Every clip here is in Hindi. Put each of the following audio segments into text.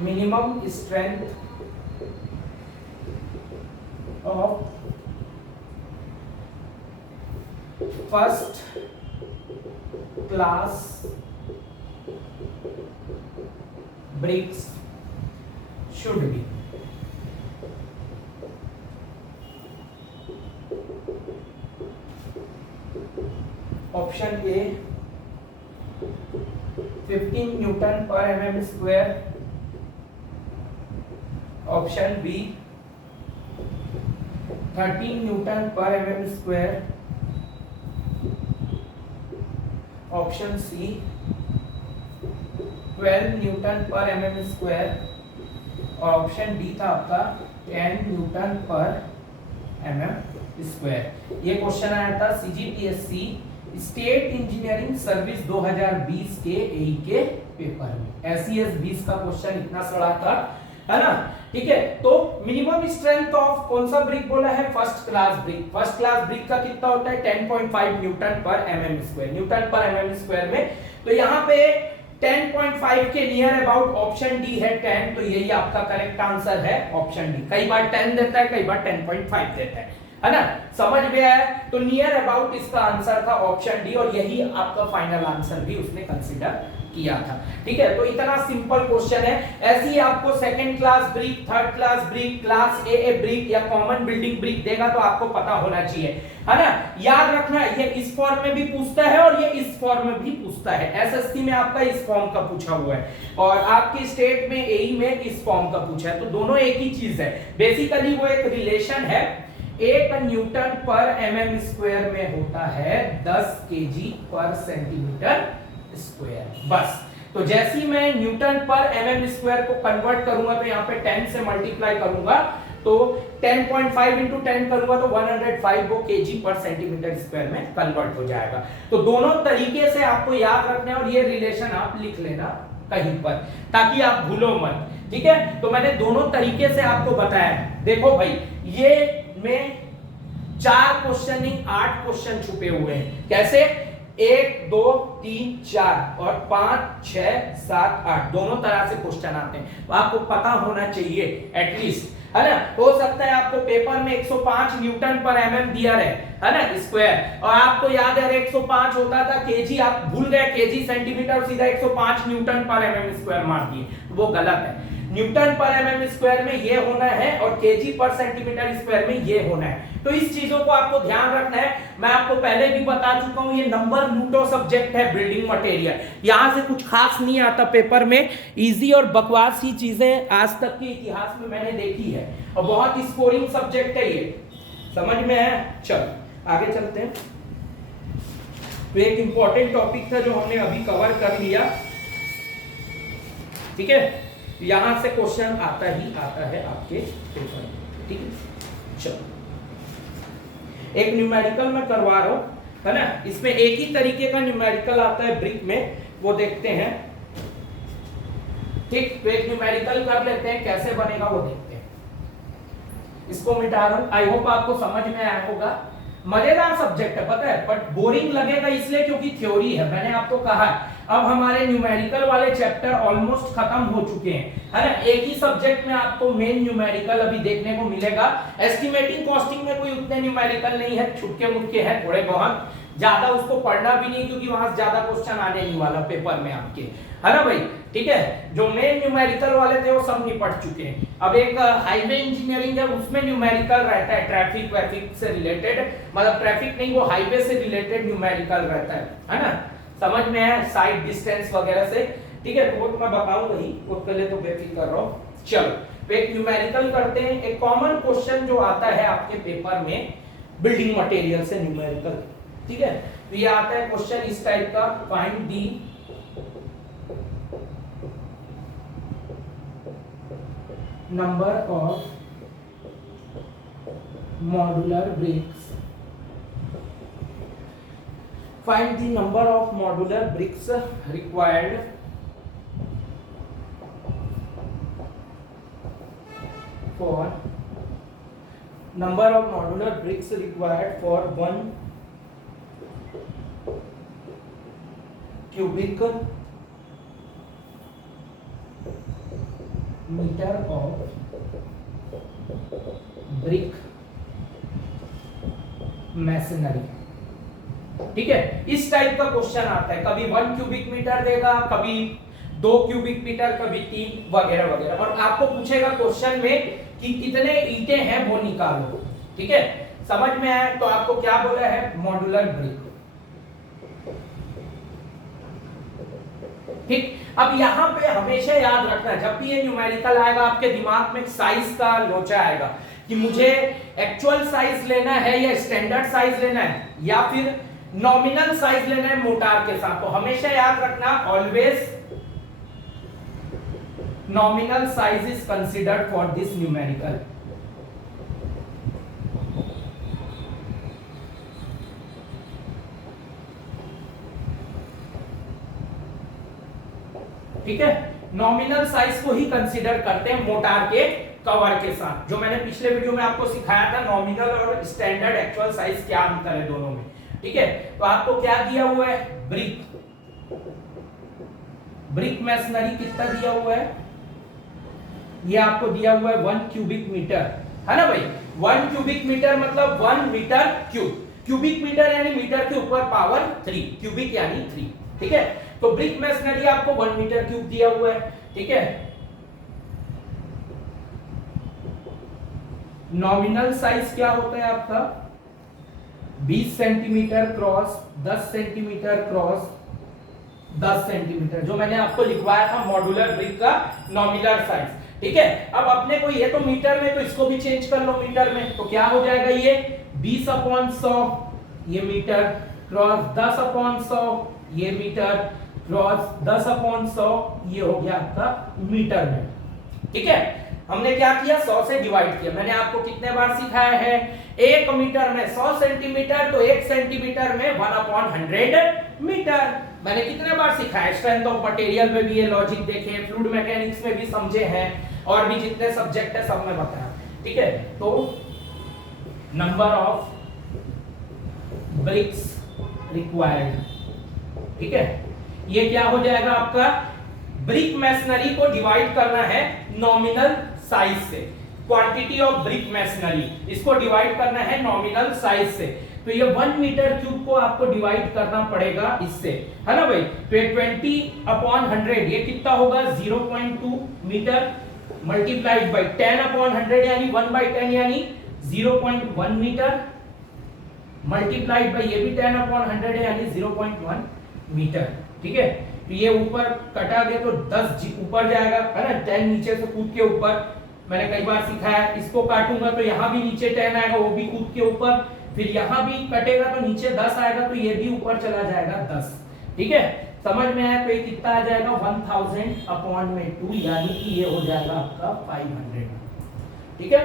Minimum strength of first class bricks should be. Option A 15 newton per mm square, option B 13 newton per mm square, option C 12 newton per mm square, और ऑप्शन डी था आपका 10 न्यूटन पर mm स्क्वायर। ये क्वेश्चन आया था CGPSC स्टेट इंजीनियरिंग सर्विस 2020 के एई के पेपर में। SES 20 का क्वेश्चन इतना सड़ा था, है ना। ठीक है, तो मिनिमम स्ट्रेंथ ऑफ कौन सा ब्रिक बोला है? First class brick. First class brick का कितना होता है? 10.5 Newton per mm square, Newton per mm square में। तो यहाँ पे 10.5 के नियर अबाउट ऑप्शन डी है 10, तो यही आपका करेक्ट आंसर है ऑप्शन डी। कई बार 10 देता है, कई बार 10.5 देता है ना। समझ में आया? तो नियर अबाउट इसका आंसर था ऑप्शन डी, और यही आपका फाइनल आंसर भी उसने कंसीडर किया था। ठीक है, तो इतना सिंपल क्वेश्चन है। ऐसे ही आपको second class brick, third class brick, class ए ब्रिक या कॉमन बिल्डिंग ब्रिक देगा तो आपको पता होना चाहिए, है ना। याद रखना, ये इस फॉर्म में भी पूछता है और ये इस फॉर्म में भी पूछता है। एसएससी में आपका इस फॉर्म का पूछा हुआ है और आपकी स्टेट में एई में इस फॉर्म का पूछा है, तो दोनों एक ही चीज है। बेसिकली वो एक रिलेशन है, 1 न्यूटन पर mm स्क्वायर में होता है 10 kg पर सेंटीमीटर स्क्वायर, बस। तो जैसे ही मैं न्यूटन पर mm स्क्वायर को कन्वर्ट करूंगा तो यहाँ पे 10 से मल्टीप्लाई करूंगा तो 10.5 इंटू 10 करूंगा तो 105 वो kg पर सेंटीमीटर स्क्वायर में कन्वर्ट हो जाएगा। तो दोनों तरीके से आपको याद रखना है और ये रिलेशन आप लिख लेना कहीं पर ताकि आप भूलो मत। ठीक है, तो मैंने दोनों तरीके से आपको बताया। देखो भाई, ये में 4 क्वेश्चन नहीं 8 क्वेश्चन छुपे हुए हैं। कैसे? 1 2 3 4 और 5 6 7 8 दोनों तरह से क्वेश्चन आते हैं, तो आपको पता होना चाहिए एटलीस्ट, है ना। हो सकता है आपको पेपर में 105 न्यूटन पर mm दिया रहे, है ना, स्क्वायर, और आपको याद है 105 होता था केजी, आप भूल गए केजी सेंटीमीटर, सीधा 105 न्यूटन पर mm स्क्वायर मार दिए, वो गलत है। न्यूटन पर mm स्क्वायर में ये होना है और केजी पर सेंटीमीटर स्क्वायर में ये होना है। तो इस चीजों को आपको ध्यान रखना है। मैं आपको पहले भी बता चुका हूं, ये नंबर लूटो सब्जेक्ट है बिल्डिंग मटेरियल, यहां से कुछ खास नहीं आता पेपर में। इजी और बकवास ही चीजें आज तक के इतिहास में मैंने देखी है और बहुत स्कोरिंग सब्जेक्ट है ये, समझ में है। चलो आगे चलते हैं। तो एक इंपॉर्टेंट टॉपिक था जो हमने अभी कवर कर लिया, ठीक है। यहां से क्वेश्चन आता है आपके पेपर में, ठीक है। चलो, एक न्यूमेरिकल मैं करवा रहा हूं, है ना। इसमें एक ही तरीके का न्यूमेरिकल आता है ब्रिक में, वो देखते हैं। ठीक, तो एक न्यूमेरिकल कर लेते हैं, कैसे बनेगा वो देखते हैं। इसको मिटा रहा हूं, आई होप आपको समझ में आया होगा। मजेदार सब्जेक्ट है पता है, बट बोरिंग लगेगा इसलिए क्योंकि थ्योरी है। मैंने आपको कहा अब हमारे न्यूमेरिकल वाले चैप्टर ऑलमोस्ट खत्म हो चुके हैं, है ना। एक ही सब्जेक्ट में आपको मेन न्यूमेरिकल अभी देखने को मिलेगा। एस्टिमेटिंग कॉस्टिंग में कोई उतने न्यूमेरिकल नहीं है, छुटके मुटके हैं थोड़े बहुत, ज्यादा उसको पढ़ना भी नहीं क्योंकि वहां से ज्यादा क्वेश्चन आने नहीं वाला पेपर में आपके, है ना भाई। ठीक है, जो मेन न्यूमेरिकल वाले थे वो सब निपट चुके हैं। अब एक हाईवे इंजीनियरिंग है, उसमें न्यूमेरिकल रहता है, ट्रैफिक से रिलेटेड, मतलब ट्रैफिक नहीं, वो हाईवे से रिलेटेड न्यूमेरिकल रहता है ना। समझ में है, साइड डिस्टेंस वगैरह से, ठीक है। तो वो मैं बताऊं वही, उसके लिए तो बेफिक्र कर रहा हूं। चलो, तो एक न्यूमेरिकल करते हैं। एक कॉमन क्वेश्चन जो आता है आपके पेपर में बिल्डिंग मटेरियल से न्यूमेरिकल, ठीक है। तो ये आता है क्वेश्चन इस टाइप का, find the number of modular bricks, find the number of modular bricks required for number of modular bricks required for 1 cubic metre of brick masonry. ठीक है, इस टाइप का क्वेश्चन आता है, कभी 1 क्यूबिक मीटर देगा, कभी 2 क्यूबिक मीटर, कभी 3 वगैरह वगैरह, और आपको पूछेगा क्वेश्चन में कि कितने ईंटें हैं वो निकालो। ठीक है, समझ में आया? तो आपको क्या बोला है, मॉड्यूलर ब्रिक। ठीक, अब यहां पे हमेशा याद रखना, जब भी ये न्यूमेरिकल आएगा आपके दिमाग में साइज का लोचा आएगा कि मुझे एक्चुअल साइज लेना है या स्टैंडर्ड साइज लेना है या फिर नॉमिनल साइज लेना है मोटार के साथ। तो हमेशा याद रखना, always nominal size is considered for this numerical. ठीक है, नॉमिनल साइज को ही कंसीडर करते हैं मोटार के कवर के साथ। जो मैंने पिछले वीडियो में आपको सिखाया था, नॉमिनल और स्टैंडर्ड एक्चुअल साइज क्या अंतर है दोनों में। ठीक है, तो आपको क्या दिया हुआ है, ब्रिक मैसनरी कितना दिया हुआ है, ये आपको दिया हुआ है 1 क्यूबिक मीटर, है ना भाई। 1 क्यूबिक मीटर मतलब 1 मीटर क्यूब, क्यूबिक मीटर यानी मीटर के ऊपर पावर 3, क्यूबिक यानी 3। ठीक है, तो ब्रिक मैसनरी आपको 1 मीटर क्यूब दिया हुआ है। ठीक है, नॉमिनल साइज क्या होता है आपका, 20 centimetre cross 10 centimetre cross 10 centimetre, जो मैंने आपको लिखवाया था मॉड्यूलर ब्रिक का नॉमिनल साइज। ठीक है, अब अपने को ये तो मीटर में, तो इसको भी चेंज कर लो मीटर में, तो क्या हो जाएगा, ये 20/100 ये मीटर क्रॉस 10/100 ये मीटर क्रॉस 10/100 ये हो गया आपका मीटर में। ठीक है, हमने क्या किया, 100 से डिवाइड किया। मैंने आपको कितने बार सिखाया है, 1 मीटर में 100 सेंटीमीटर, तो 1 सेंटीमीटर में 1/100 मीटर। मैंने कितने बार सिखाया, स्ट्रेंथ ऑफ मटेरियल में भी ये लॉजिक देखे, फ्लूइड मैकेनिक्स में भी समझे हैं, और भी जितने सब्जेक्ट है सब में बताया। ठीक है, तो नंबर ऑफ ब्रिक्स रिक्वायर्ड। ठीक है, ये क्या हो जाएगा आपका, ब्रिक मैसनरी को डिवाइड करना है नॉमिनल साइज से, क्वांटिटी ऑफ ब्रिक मैसनरी, इसको डिवाइड करना है नॉमिनल साइज से। तो ये 1 मीटर क्यूब को आपको डिवाइड करना पड़ेगा इससे, है ना भाई। तो ये 20/100 ये कितना होगा, 0.2 मीटर मल्टीप्लाइड बाय 10/100 यानी 1/10 यानी 0.1 मीटर मल्टीप्लाइड बाय ये भी 10/100 यानी 0.1 मीटर। ठीक है, तो ये ऊपर कटा गया तो 10 ऊपर जाएगा, है ना, 10 नीचे से कूद के ऊपर, मैंने कई बार सिखाया। इसको काटूंगा तो यहाँ भी नीचे 10 आएगा, वो भी कूद के ऊपर, फिर यहाँ भी कटेगा तो नीचे 10 आएगा, तो ये भी ऊपर चला जाएगा 10। ठीक है, समझ में आया, तो ये कितना आ जाएगा 1000/2 यानी कि ये हो जाएगा आपका 500। ठीक है,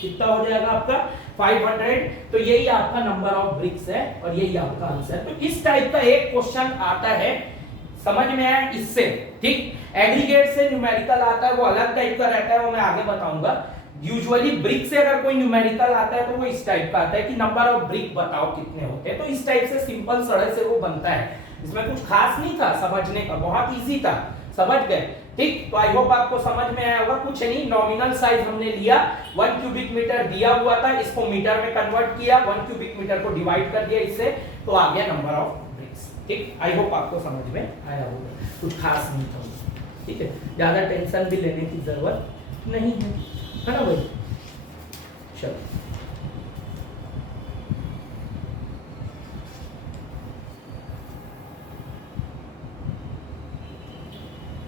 कितना हो जाएगा आपका 500। तो यही आपका नंबर ऑफ ब्रिक्स है और यही आपका आंसर। तो इस टाइप का एक क्वेश्चन आता है, समझ में आया इससे। ठीक, एग्रीगेट से न्यूमेरिकल आता है, वो अलग टाइप का रहता है, वो मैं आगे बताऊंगा। यूजुअली ब्रिक से अगर कोई न्यूमेरिकल आता है तो वो इस टाइप का आता है कि नंबर ऑफ ब्रिक बताओ कितने होते हैं। तो इस टाइप से सिंपल सड़क से वो बनता है, इसमें कुछ खास नहीं था समझने का, बहुत इजी था, समझ गए। ठीक, तो आई होप आपको समझ में आया होगा। कुछ नहीं, नॉमिनल साइज हमने लिया, 1 क्यूबिक मीटर दिया हुआ था, इसको मीटर में कन्वर्ट किया, 1 क्यूबिक मीटर को डिवाइड कर दिया इससे, तो आ गया नंबर ऑफ ब्रिक्स। ठीक, आई होप आपको समझ में आया होगा, कुछ खास नहीं था। ठीक है, ज्यादा टेंशन भी लेने की जरूरत नहीं है, है ना भाई। चलो।